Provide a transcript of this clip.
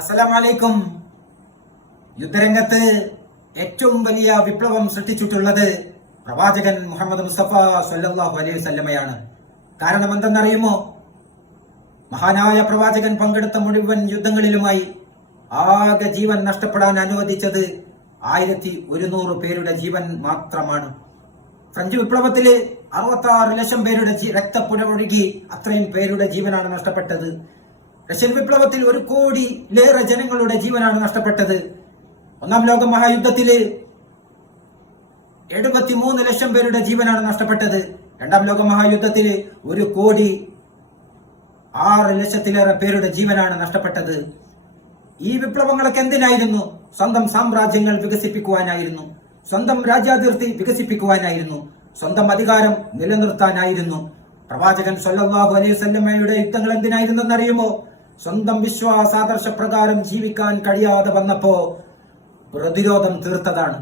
അസ്സലാമലൈക്കും. യുദ്ധരംഗത്ത് ഏറ്റവും വലിയ വിപ്ലവം സൃഷ്ടിച്ചിട്ടുള്ളത് പ്രവാചകൻ മുഹമ്മദ് മുസ്തഫ സല്ലല്ലാഹു അലൈഹി വസല്ലമയാണ്. കാരണം എന്തെന്നറിയുമോ? മഹാനായ പ്രവാചകൻ പങ്കെടുത്ത മുഴുവൻ യുദ്ധങ്ങളിലുമായി ആകെ ജീവൻ നഷ്ടപ്പെടാൻ അനുവദിച്ചത് 1100 പേരുടെ ജീവൻ മാത്രമാണ്. ഫ്രഞ്ച് വിപ്ലവത്തില് 66 ലക്ഷം പേരുടെ രക്തപ്പുഴ ഒഴുകി അത്രയും പേരുടെ ജീവനാണ് നഷ്ടപ്പെട്ടത്. റഷ്യൻ വിപ്ലവത്തിൽ 1 കോടിയിലേറെ ജനങ്ങളുടെ ജീവനാണ് നഷ്ടപ്പെട്ടത്. ഒന്നാം ലോക മഹായുദ്ധത്തില് 73 ലക്ഷം പേരുടെ ജീവനാണ് നഷ്ടപ്പെട്ടത്. രണ്ടാം ലോക മഹായുദ്ധത്തില് 1,06,00,000 പേരുടെ ജീവനാണ് നഷ്ടപ്പെട്ടത്. ഈ വിപ്ലവങ്ങളൊക്കെ എന്തിനായിരുന്നു? സ്വന്തം സാമ്രാജ്യങ്ങൾ വികസിപ്പിക്കുവാനായിരുന്നു, സ്വന്തം രാജ്യാതിർത്തി വികസിപ്പിക്കുവാനായിരുന്നു, സ്വന്തം അധികാരം നിലനിർത്താനായിരുന്നു. പ്രവാചകൻ സല്ലല്ലാഹു അലൈഹി വസല്ലമയുടെ യുദ്ധങ്ങൾ എന്തിനായിരുന്നെന്നറിയുമോ? സ്വന്തം വിശ്വാസാദർശ പ്രകാരം ജീവിക്കാൻ കഴിയാതെ വന്നപ്പോ പ്രതിരോധം തീർത്തതാണ്.